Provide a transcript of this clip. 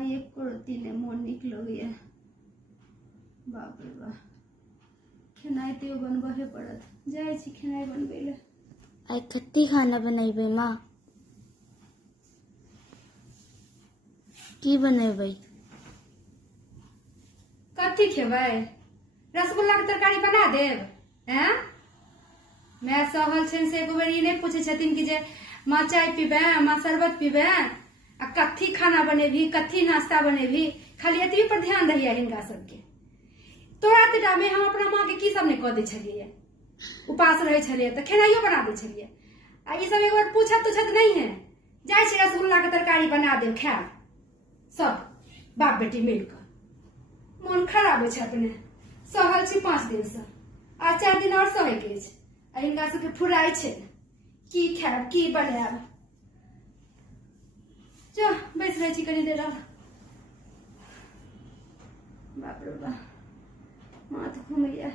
आई एक कुर्ती ने मन निकल गया। बाप रे बा खेनाई तो बनबहे पड़त। जाए छी खेनाई बनबे ले। आई कत्ती खाना बनेबे माँ? की बनेबै? कथी खेबै? रसगुल्ला के तरकारी बना देब? हैं? मैं सहल छन से एक बार ये नहीं पूछे छथिन कि जे माँ चाय पीबे, माँ शरबत पीबे, आ कथी खाना बनेभी, कथी नाश्ता बनेभी, खाली एतबी पर ध्यान रहिए हिनका सबके। तोरा तेटा में हम अपना माँ के की सब ने कह दे छलिए, उपास रहे छलिए तो खेनाइयो बना दे छलिए। आ ये सब एक बार पूछत तुछत नहीं है। जाए छी रसगुल्ला के तरकारी बना देब खाएब सब बाप बेटी मिलकर। मन खराब है अपने सहल छी 5 दिन से, आज 4 दिन और सहे के छै। आ हिनका सबके फुराई छै की खाएब की बनाएब। जो बैस रहे छी कनी देर। बाप रे बा माथ घूम गया।